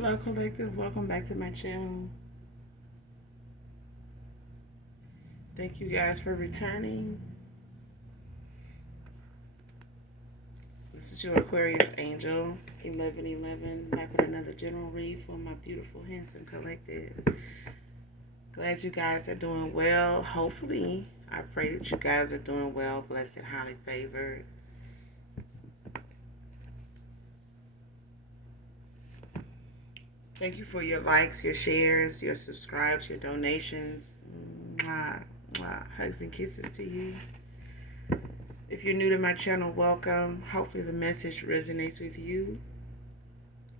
Hello, Collective. Welcome back to my channel. Thank you guys for returning. This is your Aquarius Angel 1111, back with another general read for my beautiful, handsome collective. Glad you guys are doing well. Hopefully, I pray that you guys are doing well, blessed and highly favored. Thank you for your likes, your shares, your subscribes, your donations. Mwah, mwah. Hugs and kisses to you. If you're new to my channel, welcome. Hopefully the message resonates with you.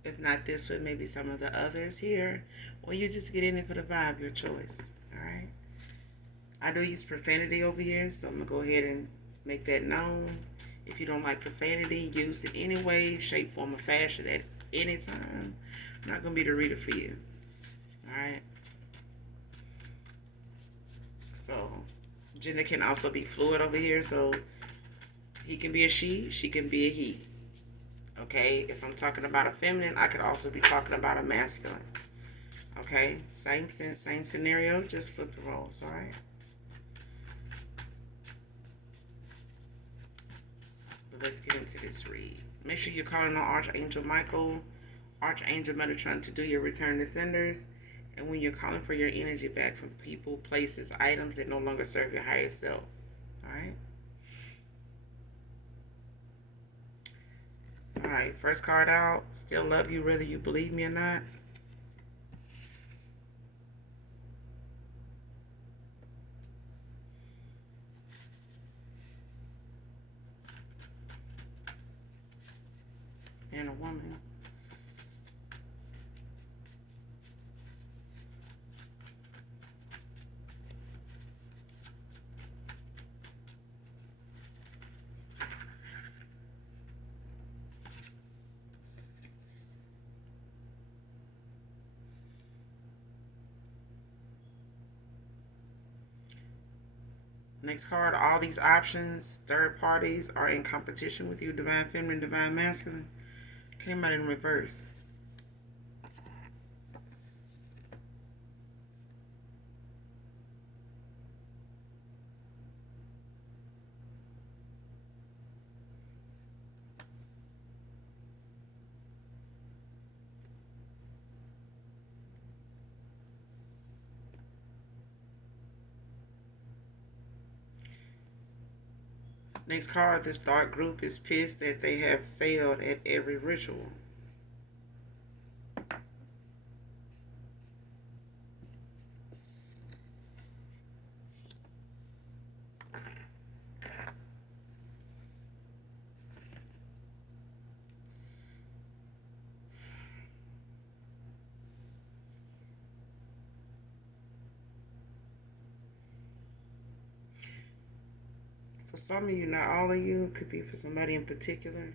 If not this one, maybe some of the others here. Or you just get in it for the vibe, your choice. Alright? I do use profanity over here, so I'm going to go ahead and make that known. If you don't like profanity, use it any way, shape, form, or fashion at any time. I'm not going to be the reader for you. Alright? So, gender can also be fluid over here, so he can be a she can be a he. Okay, if I'm talking about a feminine, I could also be talking about a masculine. Okay, same sense, same scenario, just flip the roles, all right? But let's get into this read. Make sure you're calling on Archangel Michael, Archangel Metatron to do your return to senders. And when you're calling for your energy back from people, places, items that no longer serve your higher self, all right? Alright, first card out. Still love you whether you believe me or not. And a woman. Next card, all these options, third parties are in competition with you, divine feminine, divine masculine. Came out in reverse. Next card, this dark group is pissed that they have failed at every ritual. For some of you, not all of you, could be for somebody in particular.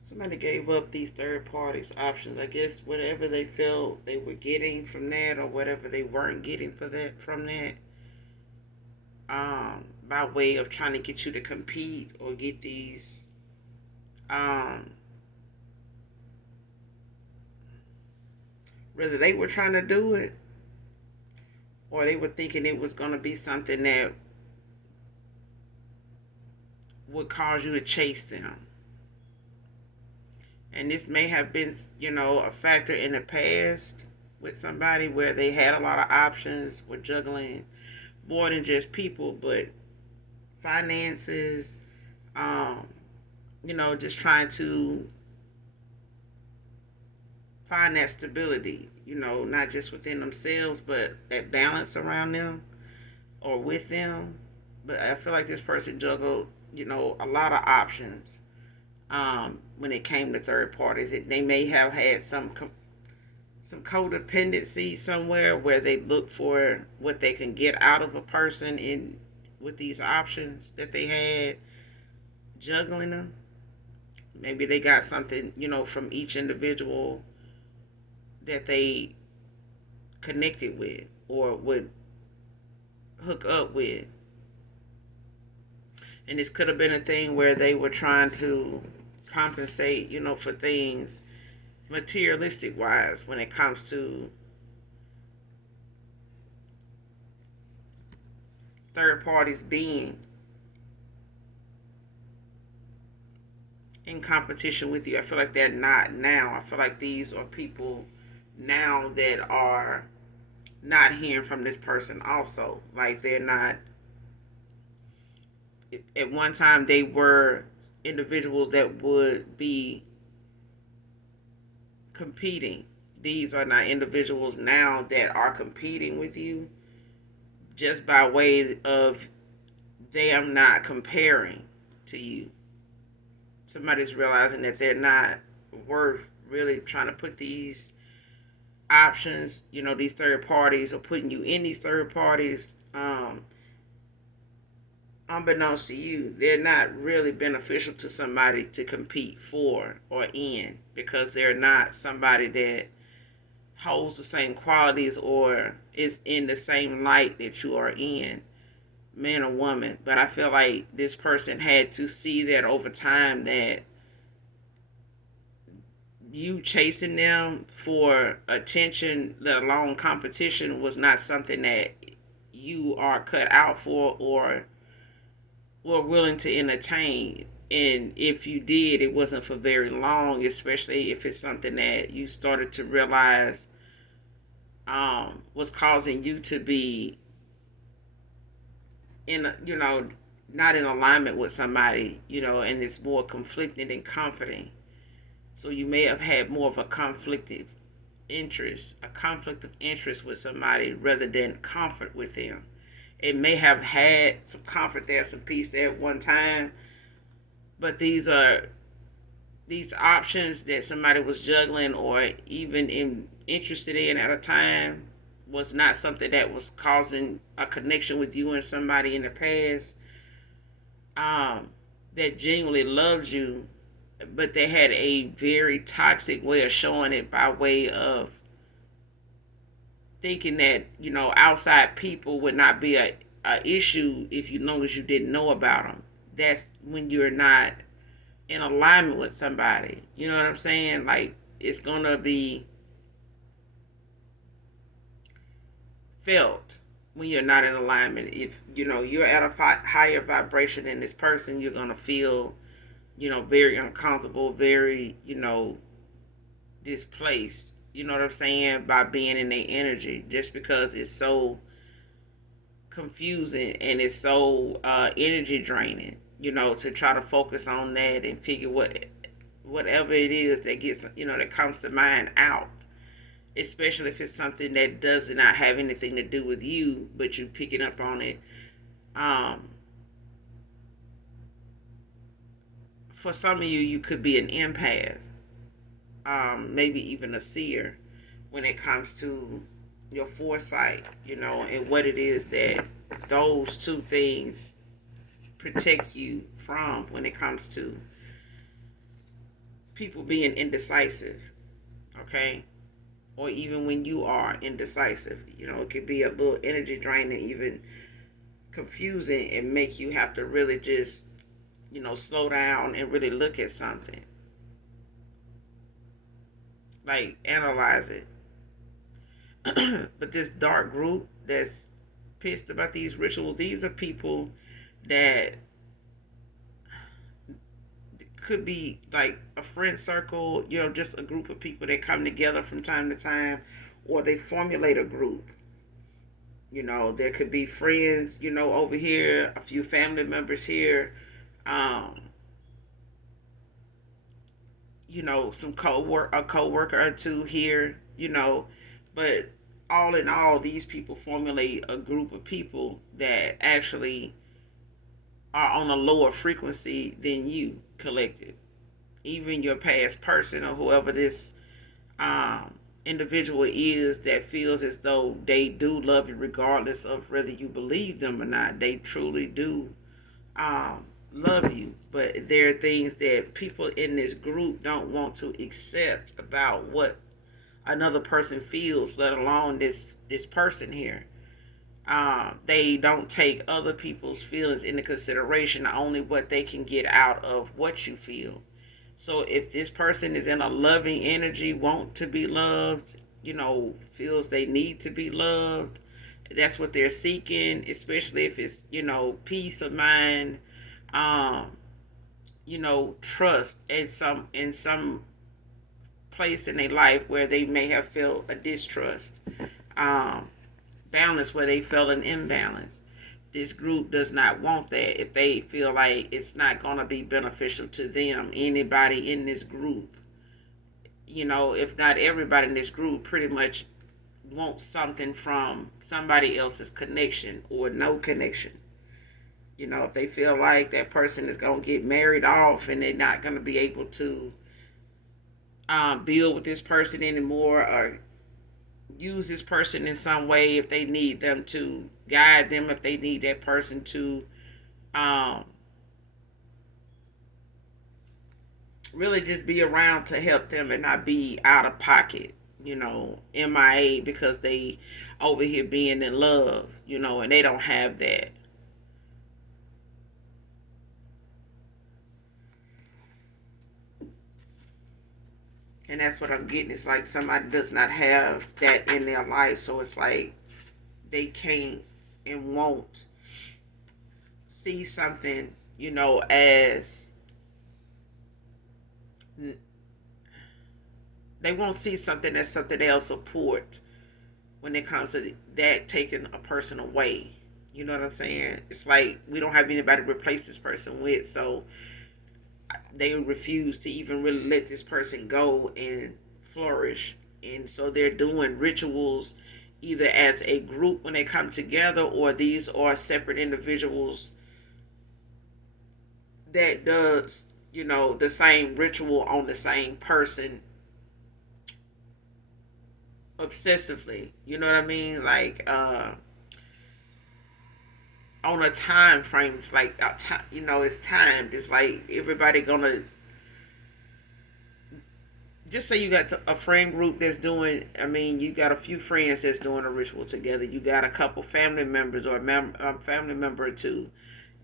Somebody gave up these third parties options. I guess whatever they felt they were getting from that, or whatever they weren't getting for that from that, by way of trying to get you to compete or get these, um, whether they were trying to do it or they were thinking it was going to be something that would cause you to chase them. And this may have been, a factor in the past with somebody where they had a lot of options, were juggling more than just people, but finances, um, just trying to find that stability, not just within themselves, but that balance around them or with them. But I feel like this person juggled, a lot of options when it came to third parties. They may have had some codependency somewhere where they look for what they can get out of a person in with these options that they had, juggling them. Maybe they got something, from each individual that they connected with or would hook up with. And this could have been a thing where they were trying to compensate, for things materialistic wise when it comes to third parties being in competition with you. I feel like they're not now. I feel like these are people now that are not hearing from this person also. Like they're not, at one time they were individuals that would be competing. These are not individuals now that are competing with you just by way of them not comparing to you. Somebody's realizing that they're not worth really trying to put these options, these third parties, or putting you in these third parties. Unbeknownst to you, they're not really beneficial to somebody to compete for or in, because they're not somebody that holds the same qualities or is in the same light that you are in, man or woman. But I feel like this person had to see that over time, that you chasing them for attention, let alone competition, was not something that you are cut out for or were willing to entertain. And if you did, it wasn't for very long, especially if it's something that you started to realize was causing you to be in, not in alignment with somebody, and it's more conflicting and comforting. So you may have had more of a conflict of interest with somebody rather than comfort with them. It may have had some comfort there, some peace there at one time, but these options that somebody was juggling or even interested in at a time was not something that was causing a connection with you and somebody in the past that genuinely loved you, but they had a very toxic way of showing it by way of thinking that outside people would not be a issue if long as you didn't know about them. That's when you're not in alignment with somebody. You know what I'm saying? Like, it's gonna be felt when you're not in alignment. If you're at a higher vibration than this person, you're gonna feel very uncomfortable, very displaced. You know what I'm saying? By being in their energy, just because it's so confusing and it's so energy draining. To try to focus on that and figure whatever it is that gets that comes to mind out. Especially if it's something that does not have anything to do with you, but you picking up on it. For some of you, you could be an empath, maybe even a seer, when it comes to your foresight, and what it is that those two things protect you from when it comes to people being indecisive, okay? Or even when you are indecisive, it could be a little energy draining, even confusing, and make you have to really just, slow down and really look at something. Like, analyze it. But this dark group that's pissed about these rituals, these are people that could be like a friend circle, just a group of people that come together from time to time, or they formulate a group. There could be friends, over here, a few family members here, some a co-worker or two here, but all in all, these people formulate a group of people that actually are on a lower frequency than you collective. Even your past person or whoever this individual is that feels as though they do love you regardless of whether you believe them or not. They truly do love you. But there are things that people in this group don't want to accept about what another person feels, let alone this person here. They don't take other people's feelings into consideration, only what they can get out of what you feel. So if this person is in a loving energy, want to be loved, feels they need to be loved, that's what they're seeking, especially if it's, peace of mind, um, trust in some place in their life where they may have felt a distrust, um, balance where they felt an imbalance. This group does not want that if they feel like it's not going to be beneficial to them. Anybody in this group, if not everybody in this group, pretty much wants something from somebody else's connection or no connection. If they feel like that person is going to get married off and they're not going to be able to build with this person anymore, or use this person in some way, if they need them to guide them, if they need that person to um, really just be around to help them and not be out of pocket, MIA because they over here being in love, and they don't have that. And that's what I'm getting. It's like somebody does not have that in their life, so it's like they can't and won't see something, as they won't see something as something they'll support when it comes to that taking a person away. You know what I'm saying? It's like we don't have anybody to replace this person with, so they refuse to even really let this person go and flourish. And so they're doing rituals either as a group when they come together, or these are separate individuals that does, the same ritual on the same person obsessively. You know what I mean? Like on a time frame. It's like it's timed. It's like everybody gonna, just say you got a friend group that's doing, you got a few friends that's doing a ritual together. You got a couple family members or a family member or two,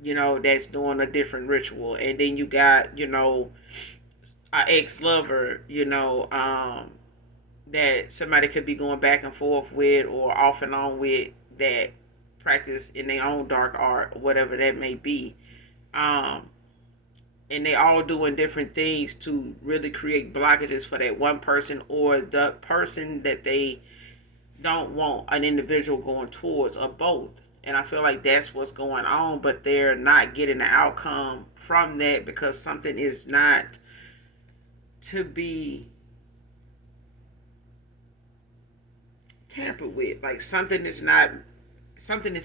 that's doing a different ritual. And then you got, a ex-lover, that somebody could be going back and forth with or off and on with, that practice in their own dark art or whatever that may be. Um, and they all doing different things to really create blockages for that one person or the person that they don't want an individual going towards, or both. And I feel like that's what's going on, but they're not getting the outcome from that because something is not to be tampered with. Like something is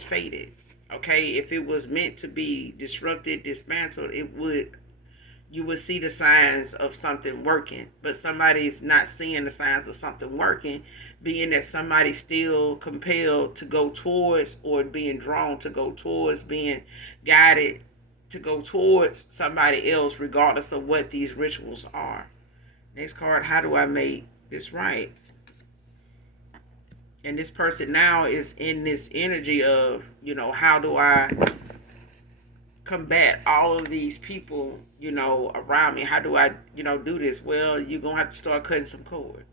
faded. Okay, if it was meant to be disrupted, dismantled, you would see the signs of something working. But somebody's not seeing the signs of something working, being that somebody's still compelled to go towards, or being drawn to go towards, being guided to go towards somebody else, regardless of what these rituals are. Next card, how do I make this right? And this person now is in this energy of, how do I combat all of these people, around me? How do I, do this? Well, you're going to have to start cutting some cords.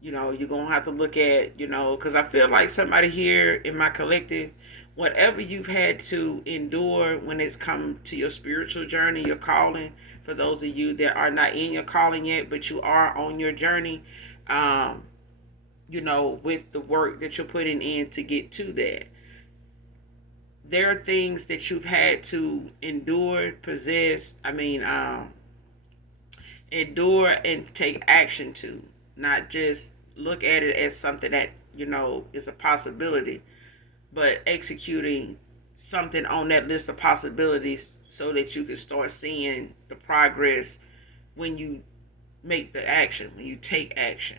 You're going to have to look at, because I feel like somebody here in my collective, whatever you've had to endure when it's come to your spiritual journey, your calling, for those of you that are not in your calling yet, but you are on your journey, with the work that you're putting in to get to that. There are things that you've had to endure, endure and take action to, not just look at it as something that, is a possibility, but executing something on that list of possibilities so that you can start seeing the progress when you make the action, when you take action.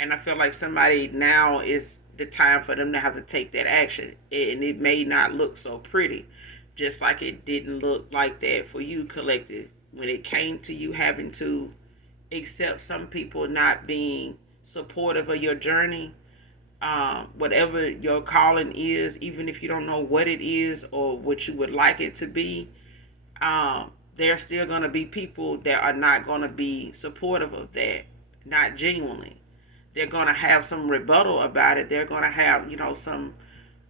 And I feel like somebody now is the time for them to have to take that action. And it may not look so pretty, just like it didn't look like that for you, collective, when it came to you having to accept some people not being supportive of your journey. whatever your calling is, even if you don't know what it is or what you would like it to be, there's still going to be people that are not going to be supportive of that, not genuinely. They're going to have some rebuttal about it. They're going to have, some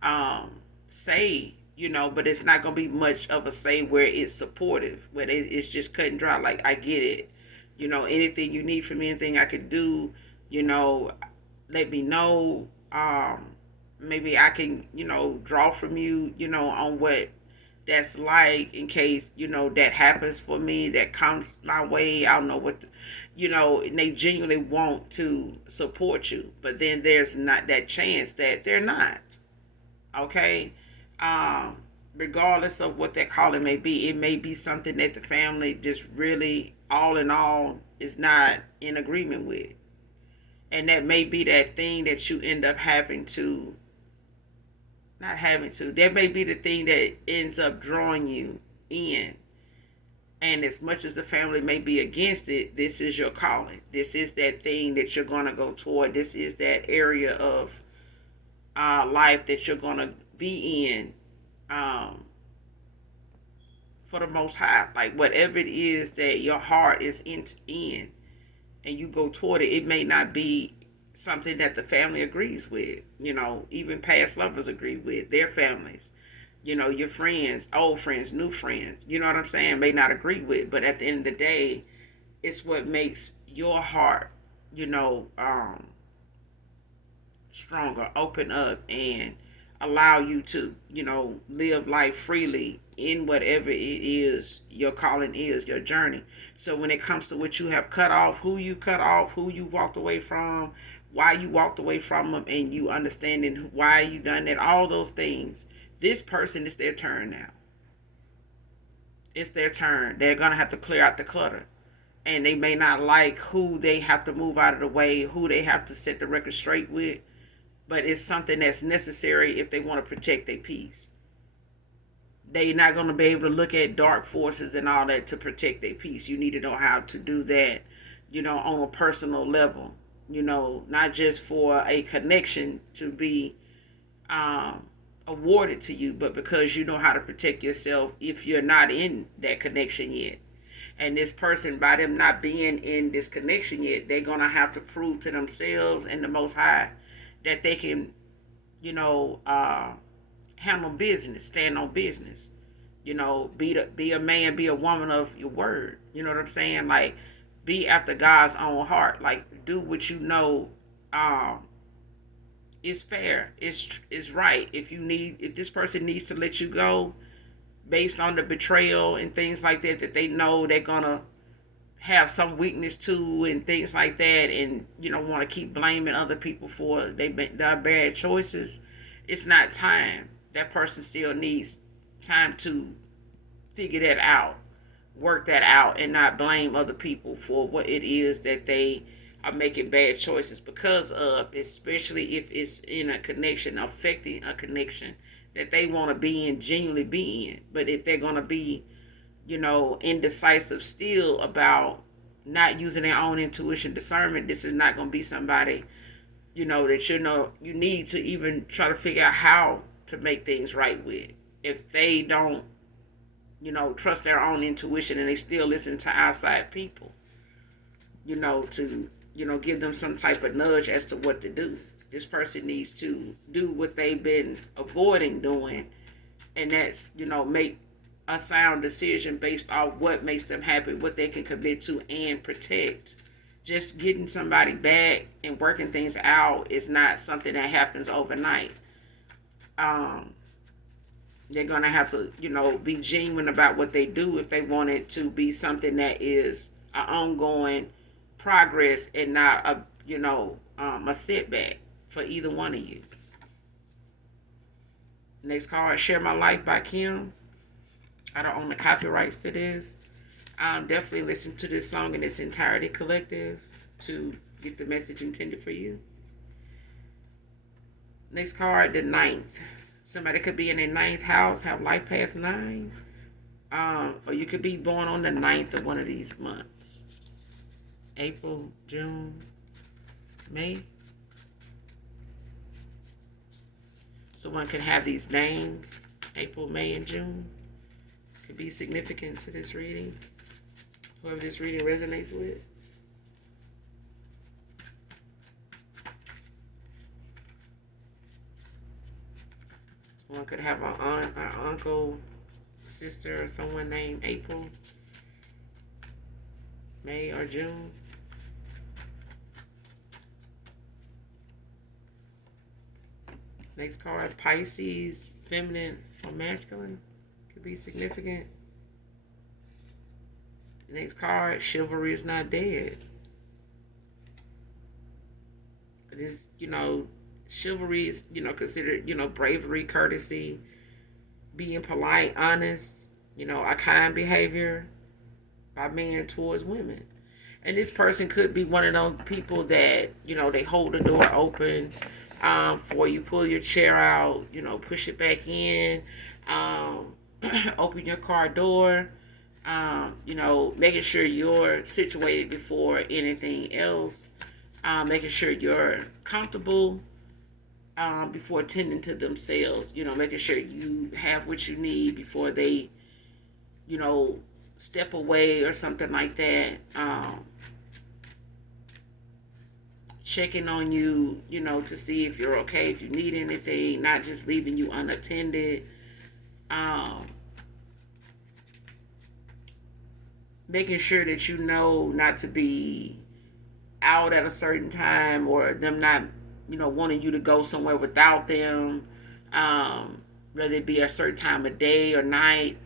um, say, but it's not going to be much of a say where it's supportive, where it's just cut and dry. Like, I get it. Anything you need from me, anything I could do, you know, let me know. Maybe I can, draw from you, on what that's like in case, that happens for me, that comes my way. I don't know what, and they genuinely want to support you. But then there's not that chance that they're not. Okay? Um, Regardless of what that calling may be, it may be something that the family just really, all in all, is not in agreement with. And that may be that thing that you end up having to, not having to, that may be the thing that ends up drawing you in. And as much as the family may be against it, this is your calling. This is that thing that you're going to go toward. This is that area of life that you're going to be in, um, for the Most High. Like, whatever it is that your heart is in and you go toward it, it may not be something that the family agrees with. Even past lovers agree with their families. Your friends, old friends, new friends, you know what I'm saying, may not agree with. But at the end of the day, it's what makes your heart, stronger, open up, and allow you to, live life freely in whatever it is your calling is, your journey. So when it comes to what you have cut off, who you walked away from, why you walked away from them, and you understanding why you done that, all those things, this person, is their turn now. It's their turn. They're going to have to clear out the clutter. And they may not like who they have to move out of the way, who they have to set the record straight with, but it's something that's necessary if they want to protect their peace. They're not going to be able to look at dark forces and all that to protect their peace. You need to know how to do that, on a personal level, not just for a connection to be awarded to you, but because you know how to protect yourself if you're not in that connection yet. And this person, by them not being in this connection yet, they're going to have to prove to themselves and the Most High that they can, handle business, stand on business, be a man, be a woman of your word. You know what I'm saying? Like, be after God's own heart. Like, do what is fair, is right. If this person needs to let you go based on the betrayal and things like that they know they're gonna have some weakness to and things like that, and want to keep blaming other people for their bad choices, it's not time. That person still needs time to figure that out, work that out, and not blame other people for what it is that they are making bad choices because of, especially if it's in a connection, affecting a connection that they want to be in, genuinely be in. But if they're going to be, indecisive still about not using their own intuition, discernment, this is not going to be somebody, that you need to even try to figure out how to make things right with. If they don't, trust their own intuition and they still listen to outside people, to, give them some type of nudge as to what to do. This person needs to do what they've been avoiding doing, and that's, make a sound decision based on what makes them happy, what they can commit to and protect. Just getting somebody back and working things out is not something that happens overnight. They're going to have to, be genuine about what they do if they want it to be something that is an ongoing progress and not a setback for either one of you. Next card, Share My Life by Kim. I don't own the copyrights to this. Definitely listen to this song in its entirety, collective, to get the message intended for you. Next card, the 9th. Somebody could be in their 9th house, have life past 9. Or you could be born on the 9th of one of these months. April, June, May. Someone could have these names, April, May, and June. Could be significant to this reading. Whoever this reading resonates with. Someone could have an aunt, an uncle, sister, or someone named April, May, or June. Next card, Pisces, feminine or masculine, could be significant. Next card, chivalry is not dead. It is, chivalry is, considered, bravery, courtesy, being polite, honest, a kind behavior by men towards women. And this person could be one of those people that, they hold the door open for you, pull your chair out, push it back in, open your car door, making sure you're situated before anything else, making sure you're comfortable before tending to themselves, making sure you have what you need before they, step away or something like that. Checking on you, to see if you're okay, if you need anything, not just leaving you unattended. Making sure that you know not to be out at a certain time, or them not, wanting you to go somewhere without them, whether it be a certain time of day or night.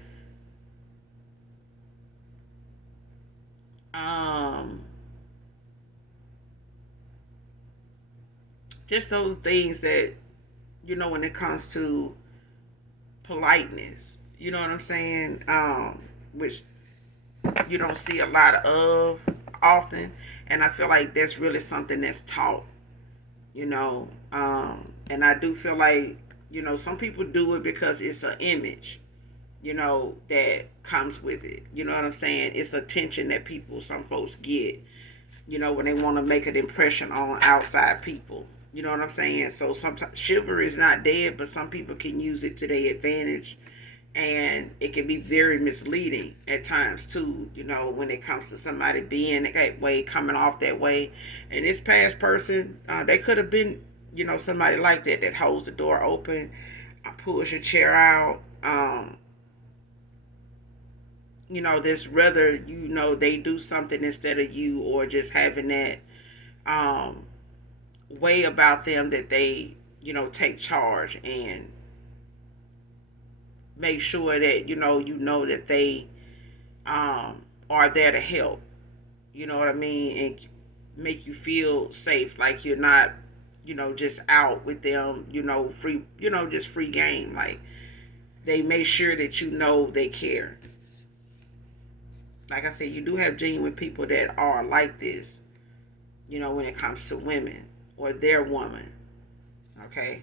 Just those things that, when it comes to politeness, you know what I'm saying? Which you don't see a lot of often. And I feel like that's really something that's taught, and I do feel like, some people do it because it's an image, that comes with it. You know what I'm saying? It's attention that some folks get, when they want to make an impression on outside people. You know what I'm saying? So sometimes chivalry is not dead, but some people can use it to their advantage. And it can be very misleading at times too, when it comes to somebody being that way, coming off that way. And this past person, they could have been, somebody like that holds the door open, pulls your chair out. This rather, they do something instead of you, or just having that way about them that they, take charge and make sure that that they are there to help. You know what I mean? And make you feel safe, like you're not, just out with them, free, just free game. Like they make sure that they care. Like I said, you do have genuine people that are like this, when it comes to women or their woman. Okay?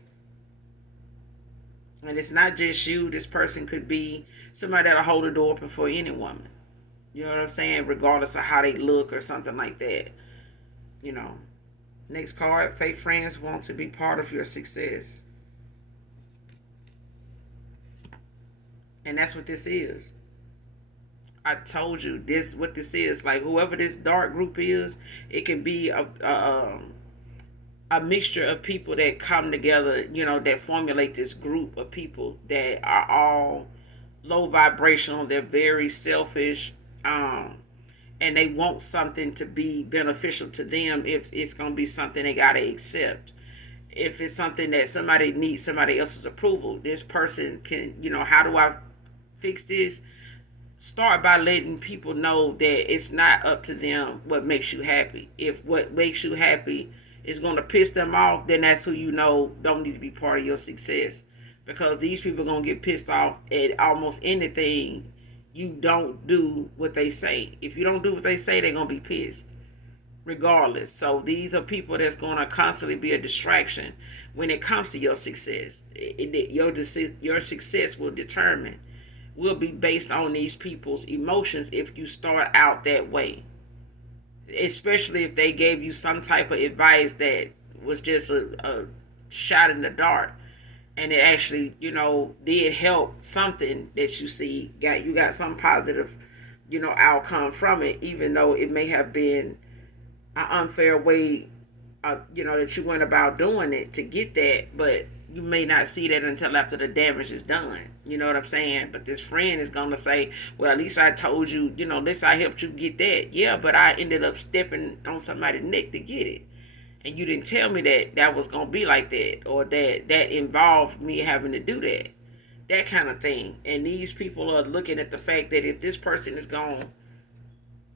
And it's not just you. This person could be somebody that'll hold the door open for any woman. You know what I'm saying? Regardless of how they look or something like that. Next card, fake friends want to be part of your success. And that's what this is. I told you this what this is. Like whoever this dark group is, it can be a mixture of people that come together, that formulate this group of people that are all low vibrational. They're very selfish, and they want something to be beneficial to them. If it's going to be something they got to accept, if it's something that somebody needs somebody else's approval, this person can, how do I fix this? Start by letting people know that it's not up to them what makes you happy. If what makes you happy is going to piss them off, then that's who don't need to be part of your success. Because these people are going to get pissed off at almost anything you don't do what they say. If you don't do what they say, they're going to be pissed regardless. So these are people that's going to constantly be a distraction when it comes to your success. Your success will be based on these people's emotions if you start out that way. Especially if they gave you some type of advice that was just a shot in the dark. and it actually, did help something that you got some positive, outcome from it, even though it may have been an unfair way, that you went about doing it to get that, but you may not see that until after the damage is done. You know what I'm saying? But this friend is gonna say, "Well, at least I told you. At least I helped you get that." Yeah, but I ended up stepping on somebody's neck to get it, and you didn't tell me that was gonna be like that, or that involved me having to do that kind of thing. And these people are looking at the fact that if this person is gonna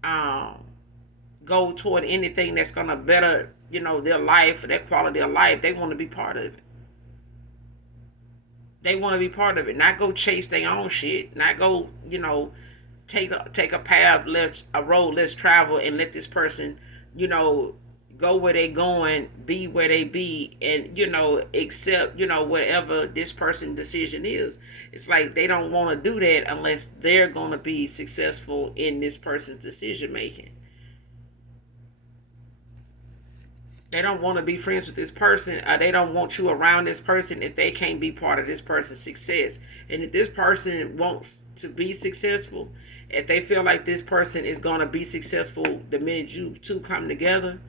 um, go toward anything that's gonna better, their life or their quality of life, they want to be part of it. They want to be part of it, not go chase their own shit, not go, take a path a road less traveled, and let this person, you know, go where they going, be where they be, and accept, whatever this person's decision is. It's like they don't want to do that unless they're going to be successful in this person's decision making. They don't want to be friends with this person, or they don't want you around this person if they can't be part of this person's success. And if this person wants to be successful, if they feel like this person is going to be successful the minute you two come together,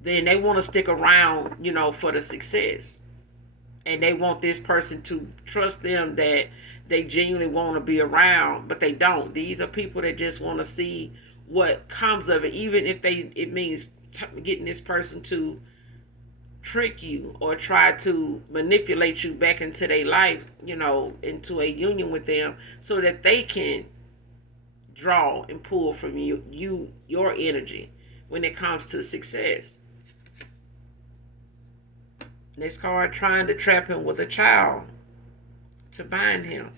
then they want to stick around, for the success. And they want this person to trust them, that they genuinely want to be around, but they don't. These are people that just want to see what comes of it, even if it means getting this person to trick you or try to manipulate you back into their life, into a union with them, so that they can draw and pull from your energy when it comes to success. Next card, trying to trap him with a child to bind him.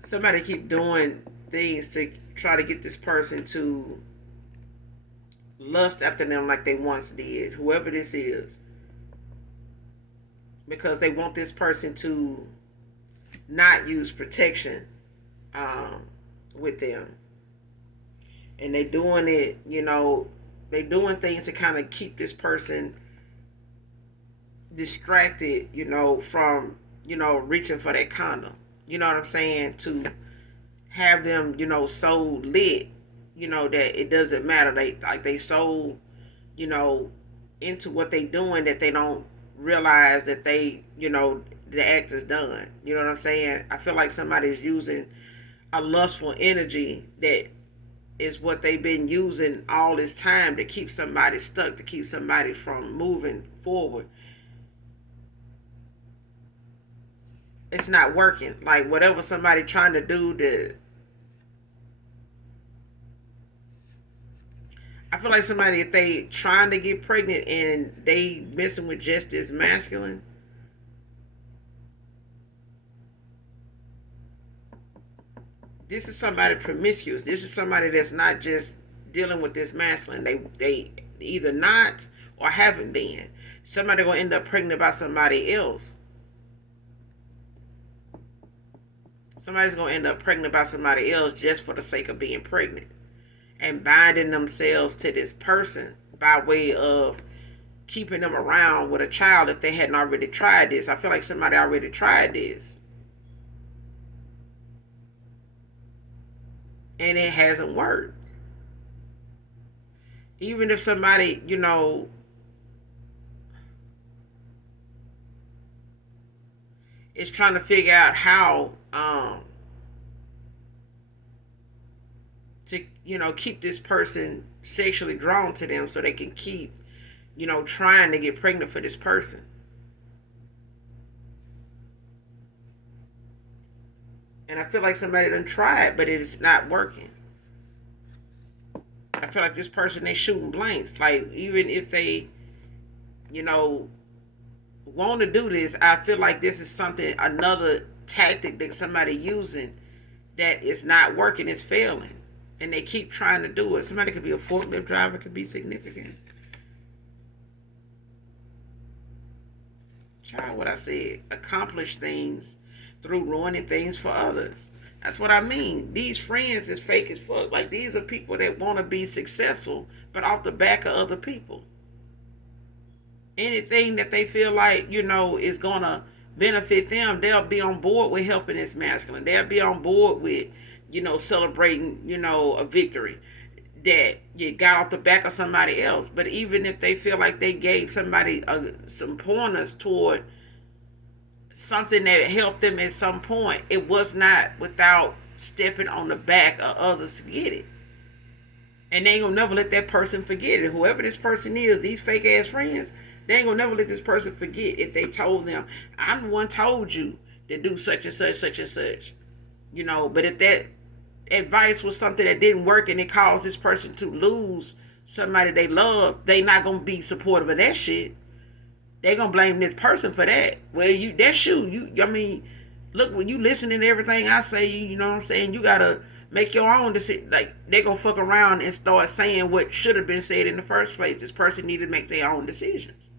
Somebody keep doing things to try to get this person to lust after them like they once did, whoever this is, because they want this person to not use protection with them. And they doing it, they doing things to kind of keep this person distracted, from, reaching for that condom. You know what I'm saying? To have them, so lit, that it doesn't matter. They so, into what they doing that they don't realize that the act is done. You know what I'm saying? I feel like somebody's using a lustful energy that is what they've been using all this time to keep somebody stuck, to keep somebody from moving forward. It's not working. Like whatever somebody trying to do I feel like somebody, if they trying to get pregnant and they messing with just this masculine, this is somebody promiscuous. This is somebody that's not just dealing with this masculine. They either not or haven't been. Somebody gonna end up pregnant by somebody else. Somebody's going to end up pregnant by somebody else just for the sake of being pregnant and binding themselves to this person by way of keeping them around with a child if they hadn't already tried this. I feel like somebody already tried this and it hasn't worked. Even if somebody, is trying to figure out how to keep this person sexually drawn to them so they can keep trying to get pregnant for this person. And I feel like somebody done tried, but it is not working. I feel like this person, they shooting blanks. Like even if they want to do this, I feel like this is another tactic that somebody using that is not working, it's failing, and they keep trying to do it. Somebody could be a forklift driver, could be significant. child, what I said, accomplish things through ruining things for others. That's what I mean. These friends is fake as fuck. Like, these are people that want to be successful, but off the back of other people. Anything that they feel like, is going to benefit them, they'll be on board with helping this masculine. They'll be on board with, celebrating, a victory that you got off the back of somebody else. But even if they feel like they gave somebody some pointers toward something that helped them at some point, it was not without stepping on the back of others to get it. And they ain't gonna never let that person forget it. Whoever this person is, these fake ass friends, they ain't gonna never let this person forget if they told them, I'm the one told you to do such and such, such and such. But if that advice was something that didn't work and it caused this person to lose somebody they love, they not gonna be supportive of that shit. They gonna blame this person for that. Well, that's you. I mean, look, when you listening to everything I say, you know what I'm saying, you gotta make your own decision. Like, they gonna fuck around and start saying what should have been said in the first place. This person needed to make their own decisions.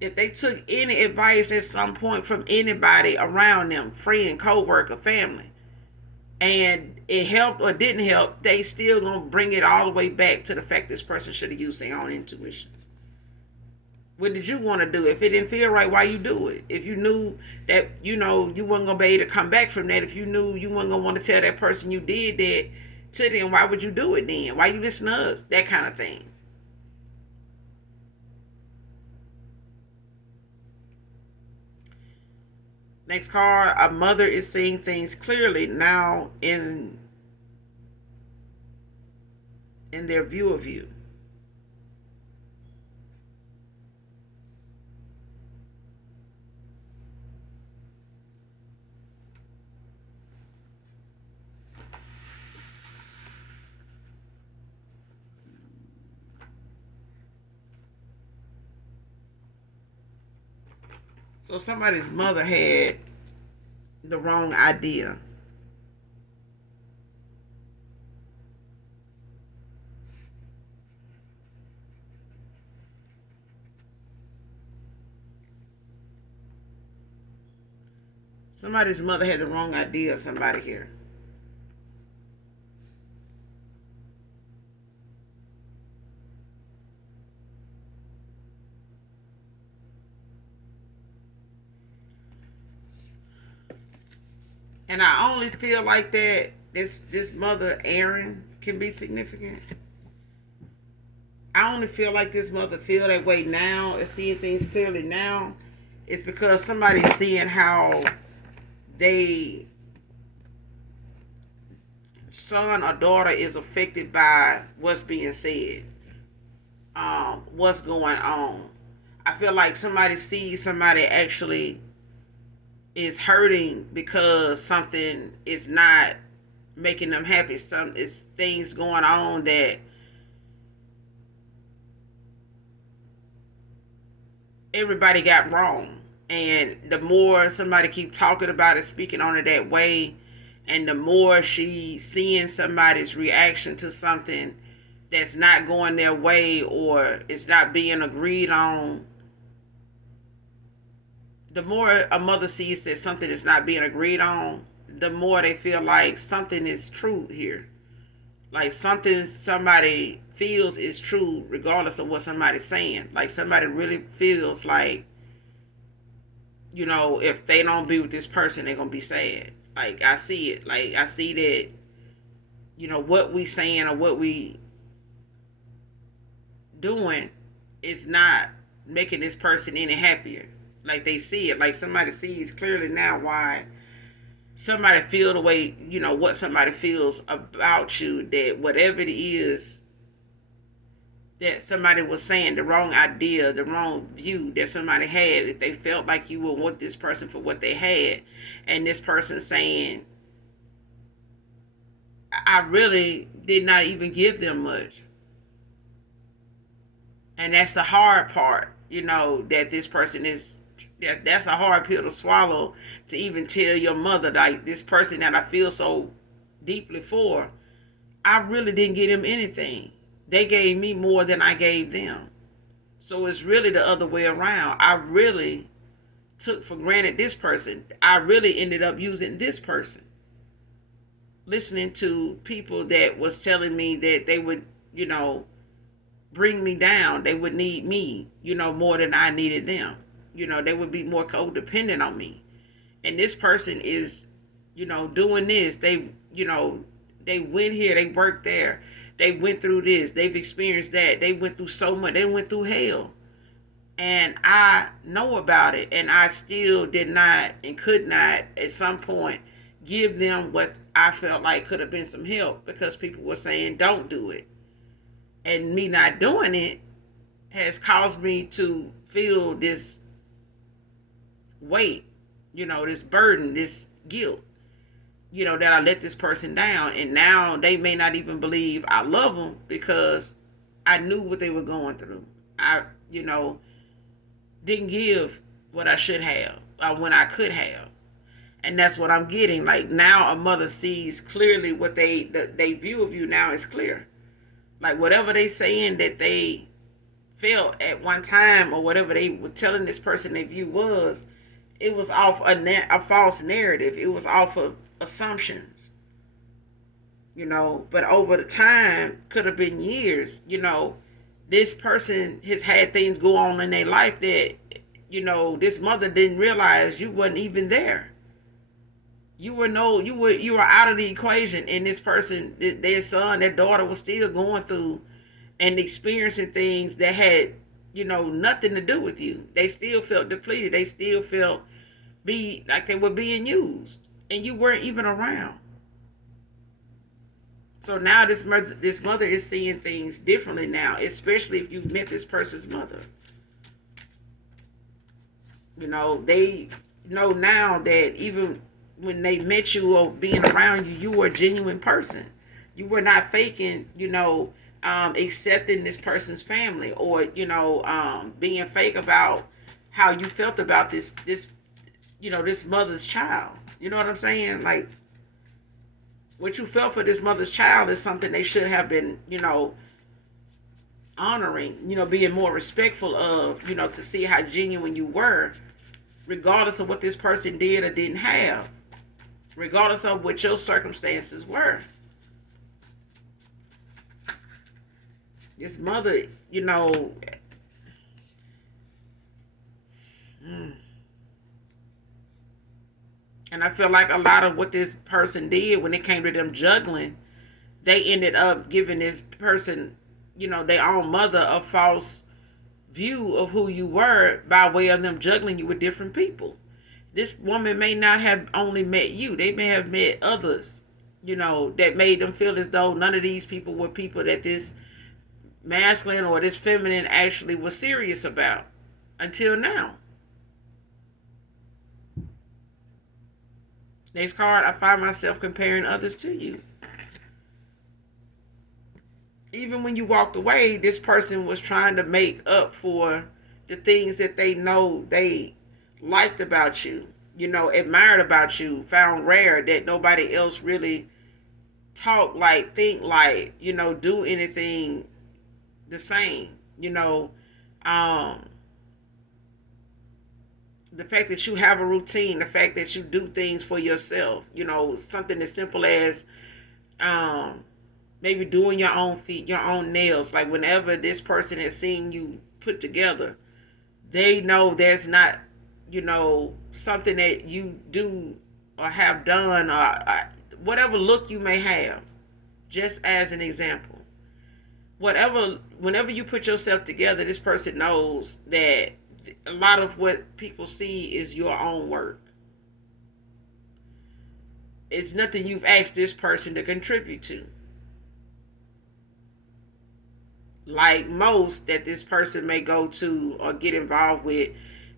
If they took any advice at some point from anybody around them, friend, co-worker, family, and it helped or didn't help, they still gonna bring it all the way back to the fact this person should have used their own intuition. What did you want to do? If it didn't feel right, why you do it? If you knew that, you wasn't going to be able to come back from that, if you knew you weren't going to want to tell that person you did that to them, why would you do it then? Why you listen to us? That kind of thing. Next card, a mother is seeing things clearly now in their view of you. So somebody's mother had the wrong idea. Somebody's mother had the wrong idea of somebody here. And I only feel like that this mother Aaron can be significant. I only feel like this mother feel that way now and seeing things clearly now. It's because somebody's seeing how they son or daughter is affected by what's being said, what's going on. I feel like somebody sees somebody actually is hurting because something is not making them happy. It's things going on that everybody got wrong. And the more somebody keep talking about it, speaking on it that way, and the more she seeing somebody's reaction to something that's not going their way or it's not being agreed on, the more a mother sees that something is not being agreed on, the more they feel like something is true here. Like something somebody feels is true regardless of what somebody's saying. Like somebody really feels like, if they don't be with this person, they're going to be sad. Like, I see it. Like, I see that, what we saying or what we doing is not making this person any happier. Like, they see it. Like, somebody sees clearly now why somebody feel the way, what somebody feels about you, that whatever it is that somebody was saying, the wrong idea, the wrong view that somebody had, if they felt like you would want this person for what they had, and this person saying, I really did not even give them much. And that's the hard part, that this person is, that's a hard pill to swallow, to even tell your mother, like, this person that I feel so deeply for, I really didn't give them anything. They gave me more than I gave them. So it's really the other way around. I really took for granted this person. I really ended up using this person. Listening to people that was telling me that they would, you know, bring me down. They would need me, more than I needed them. They would be more codependent on me. And this person is, doing this. They went here, they worked there. They went through this. They've experienced that. They went through so much. They went through hell. And I know about it. And I still did not and could not at some point give them what I felt like could have been some help, because people were saying, don't do it. And me not doing it has caused me to feel this weight, this burden, this guilt, that I let this person down. And now they may not even believe I love them, because I knew what they were going through. I, didn't give what I should have, when I could have. And that's what I'm getting. Like, now a mother sees clearly what they view of you now is clear. Like, whatever they saying that they felt at one time, or whatever they were telling this person their view was, it was off a false narrative. It was off of assumptions. But over the time, could have been years, this person has had things go on in their life that, this mother didn't realize you wasn't even there. You were out of the equation, and this person, their son, their daughter was still going through and experiencing things that had, nothing to do with you. They still felt depleted. They still felt like they were being used, and you weren't even around. So now this mother is seeing things differently now, especially if you've met this person's mother. They know now that even when they met you or being around you, you were a genuine person. You were not faking, accepting this person's family, or, being fake about how you felt about this mother's child. You know what I'm saying? Like, what you felt for this mother's child is something they should have been, honoring, being more respectful of, to see how genuine you were, regardless of what this person did or didn't have, regardless of what your circumstances were. This mother, and I feel like a lot of what this person did when it came to them juggling, they ended up giving this person, their own mother, a false view of who you were by way of them juggling you with different people. This woman may not have only met you. They may have met others, that made them feel as though none of these people were people that this masculine or this feminine actually was serious about until now. Next card, I find myself comparing others to you. Even when you walked away, this person was trying to make up for the things that they know they liked about you, admired about you, found rare, that nobody else really talk like, think like, do anything the same. The fact that you have a routine, the fact that you do things for yourself, something as simple as maybe doing your own feet, your own nails. Like, whenever this person has seen you put together, they know there's not, something that you do or have done, or whatever look you may have, just as an example. Whenever you put yourself together, this person knows that a lot of what people see is your own work. It's nothing you've asked this person to contribute to. Like most that this person may go to or get involved with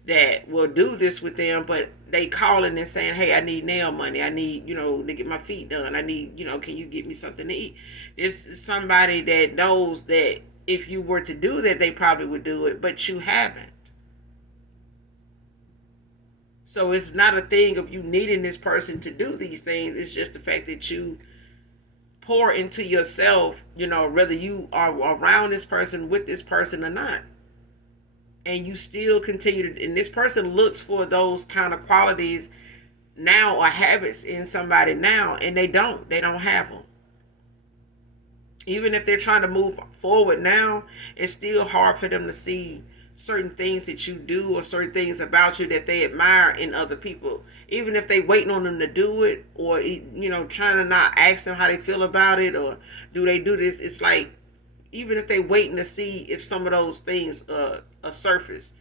that will do this with them, but they calling and saying, hey, I need nail money. I need, to get my feet done. I need, can you get me something to eat? It's somebody that knows that if you were to do that, they probably would do it, but you haven't. So it's not a thing of you needing this person to do these things. It's just the fact that you pour into yourself, whether you are around this person, with this person or not. and you still continue to, and this person looks for those kind of qualities now or habits in somebody now, and they don't have them. Even if they're trying to move forward now, it's still hard for them to see certain things that you do or certain things about you that they admire in other people. Even if they waiting on them to do it, or trying to not ask them how they feel about it, or do they do this, it's like, even if they waiting to see if some of those things surface,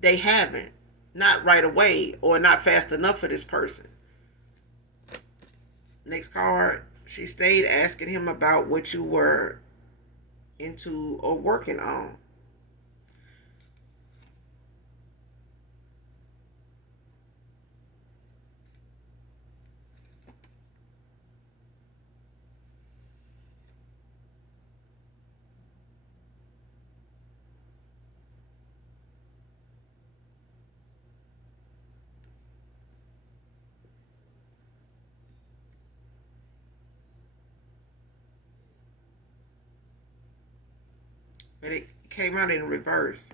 they haven't. Not right away, or not fast enough for this person. Next card. She stayed asking him about what you were into or working on. But it came out in reverse.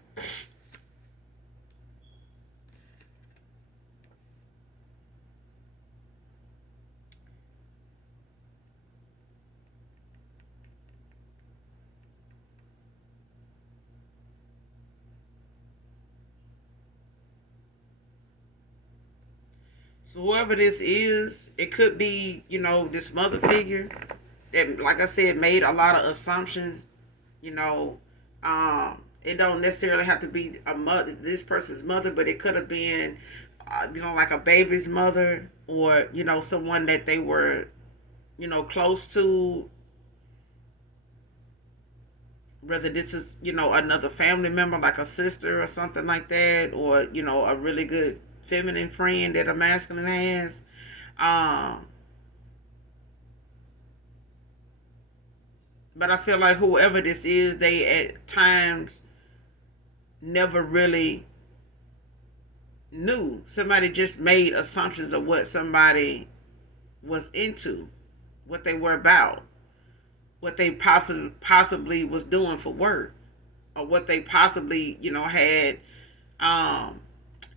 So whoever this is, it could be, this mother figure that, like I said, made a lot of assumptions. You know, it don't necessarily have to be a mother, this person's mother, but it could have been, like a baby's mother, or someone that they were, close to. Whether this is, another family member, like a sister or something like that, or a really good feminine friend that a masculine has. Um, but I feel like whoever this is, they at times never really knew. Somebody just made assumptions of what somebody was into, what they were about, what they possibly was doing for work, or what they possibly had um,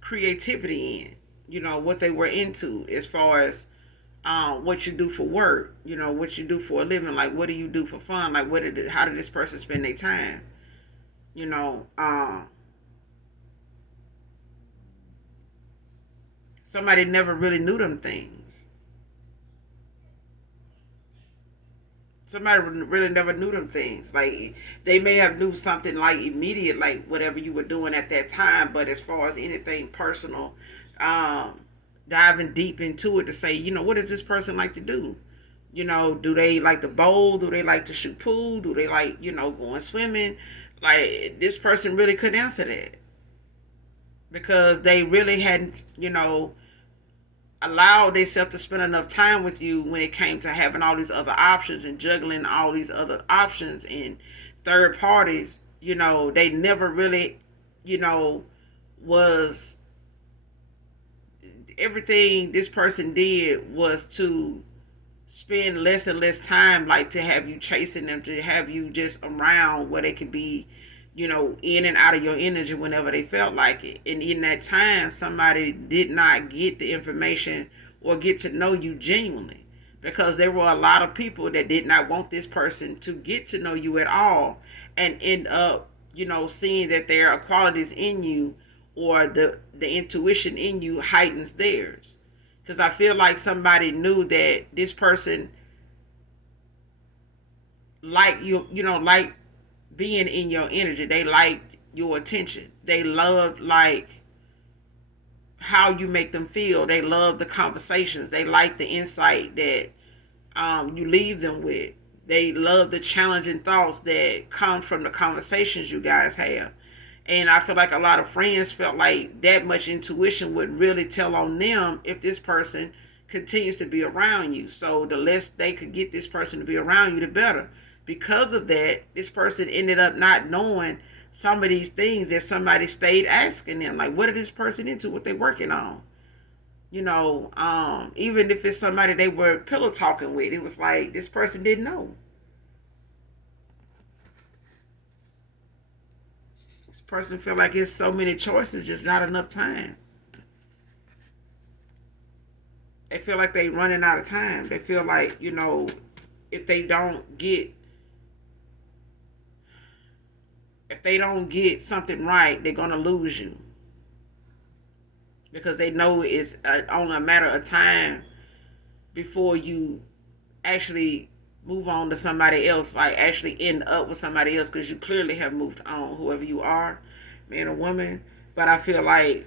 creativity in. What they were into as far as what you do for work. What you do for a living. Like, what do you do for fun? Like, how did this person spend their time? You know, um, Somebody never really knew them things. Somebody really never knew them things. Like, they may have knew something like immediate, like whatever you were doing at that time. But as far as anything personal, um, diving deep into it to say, what does this person like to do? Do they like to bowl? Do they like to shoot pool? Do they like, going swimming? Like, this person really couldn't answer that, because they really hadn't, allowed themselves to spend enough time with you when it came to having all these other options and juggling all these other options and third parties. They never really, was, everything this person did was to spend less and less time, like to have you chasing them, to have you just around where they could be, in and out of your energy whenever they felt like it. And in that time, somebody did not get the information or get to know you genuinely, because there were a lot of people that did not want this person to get to know you at all, and end up, seeing that there are qualities in you, or the intuition in you heightens theirs. Because I feel like somebody knew that this person liked you, like being in your energy. They liked your attention. They loved, like, how you make them feel. They love the conversations. They like the insight that you leave them with. They love the challenging thoughts that come from the conversations you guys have. And I feel like a lot of friends felt like that much intuition would really tell on them if this person continues to be around you. So the less they could get this person to be around you, the better. Because of that, this person ended up not knowing some of these things that somebody stayed asking them. Like, what are this person into? What they working on? Even if it's somebody they were pillow talking with, it was like this person didn't know. This person feel like it's so many choices, just not enough time. They feel like they running out of time. They feel like, if they don't get if they don't get something right, they're gonna lose you, because they know it's only a matter of time before you actually move on to somebody else, like actually end up with somebody else, because you clearly have moved on, whoever you are, man or woman. But I feel like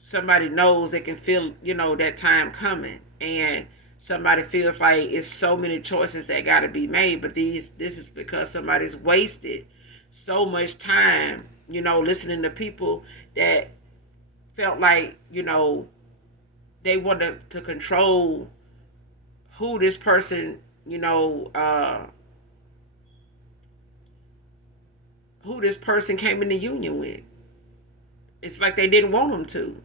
somebody knows, they can feel, that time coming, and somebody feels like it's so many choices that got to be made. But this is because somebody's wasted so much time, listening to people that felt like, they wanted to control who this person, who this person came into union with. It's like they didn't want them to.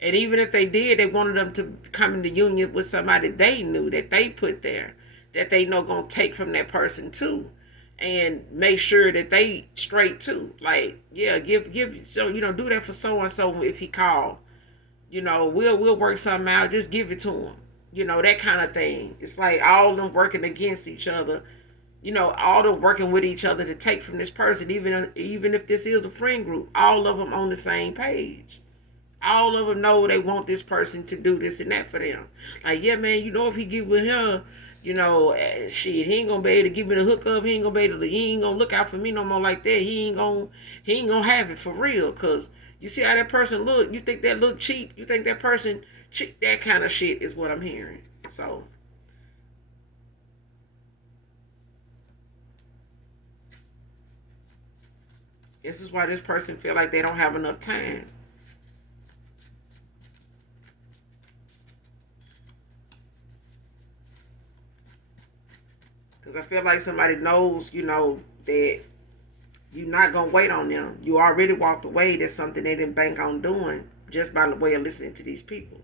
And even if they did, they wanted them to come into union with somebody they knew, that they put there, that they know gonna take from that person too, and make sure that they straight too. Like, yeah, give so do that for so and so if he called. We'll work something out. Just give it to him. That kind of thing. It's like all of them working against each other. All them working with each other to take from this person, even if this is a friend group. All of them on the same page. All of them know they want this person to do this and that for them. Like, yeah, man, if he get with her, shit, he ain't gonna be able to give me the hookup. He ain't gonna look out for me no more like that. He ain't gonna have it for real. Cause you see how that person look. You think that look cheap. You think that person cheap. That kind of shit is what I'm hearing. So this is why this person feel like they don't have enough time. Because I feel like somebody knows, that you're not going to wait on them. You already walked away. That's something they didn't bank on doing just by the way of listening to these people.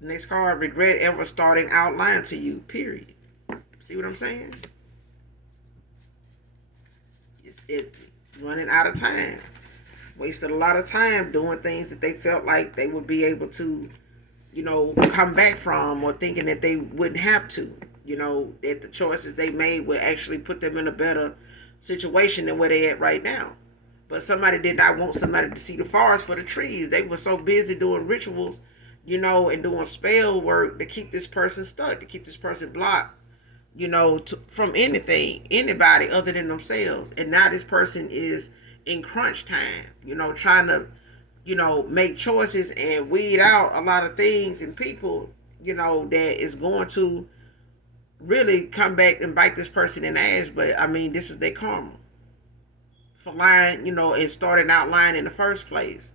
Next card, regret ever starting out lying to you, period. See what I'm saying? It running out of time. Wasted a lot of time doing things that they felt like they would be able to, come back from, or thinking that they wouldn't have to. That the choices they made would actually put them in a better situation than where they at right now. But somebody did not want somebody to see the forest for the trees. They were so busy doing rituals, and doing spell work to keep this person stuck, to keep this person blocked, from anybody other than themselves. And now this person is in crunch time, trying to, make choices and weed out a lot of things and people, that is going to really come back and bite this person in the ass. But I mean, this is their karma for lying, and starting out lying in the first place.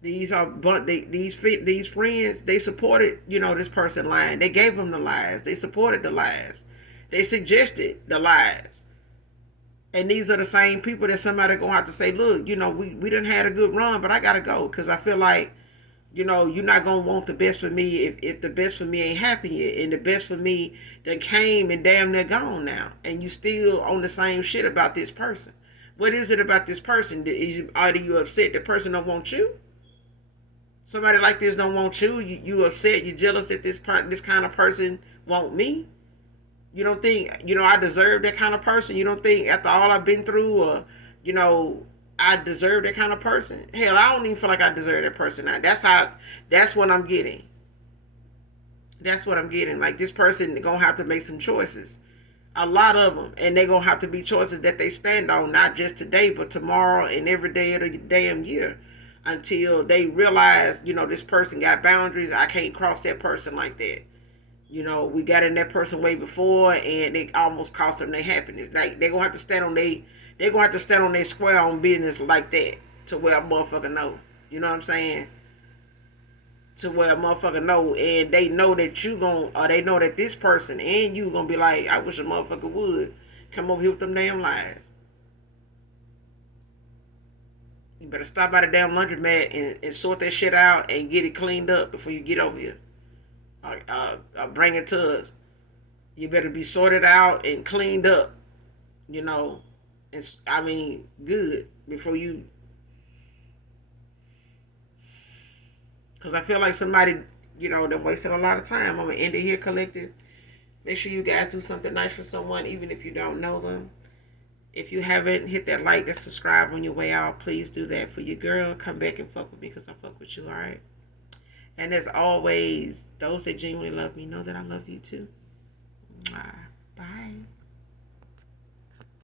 These are these friends. They supported, this person lying. They gave them the lies. They supported the lies. They suggested the lies. And these are the same people that somebody gonna have to say, look, we didn't had a good run, but I gotta go, because I feel like, you're not gonna want the best for me if the best for me ain't happy yet, and the best for me that came and damn near gone now, and you still on the same shit about this person. What is it about this person? Are you upset the person don't want you? Somebody like this don't want you. You upset. You jealous that this kind of person want me. You don't think I deserve that kind of person? You don't think after all I've been through, or I deserve that kind of person? Hell, I don't even feel like I deserve that person now. That's what I'm getting. That's what I'm getting. Like, this person gonna have to make some choices. A lot of them. And they gonna have to be choices that they stand on, not just today, but tomorrow and every day of the damn year. Until they realize, this person got boundaries. I can't cross that person like that. We got in that person way before, and it almost cost them their happiness. Like, they're gonna have to stand on their square on business like that, to where a motherfucker know. You know what I'm saying? To where a motherfucker know, and they know that or they know that this person and you gonna be like, I wish a motherfucker would come over here with them damn lies. You better stop by the damn laundromat and sort that shit out and get it cleaned up before you get over here. Bring it to us. You better be sorted out and cleaned up. And I mean, good before you, because I feel like somebody, that wasted a lot of time. I'm gonna end it here, collective. Make sure you guys do something nice for someone, even if you don't know them. If you haven't hit that like, that subscribe on your way out, please do that for your girl. Come back and fuck with me because I fuck with you, all right? And as always, those that genuinely love me know that I love you too. Bye.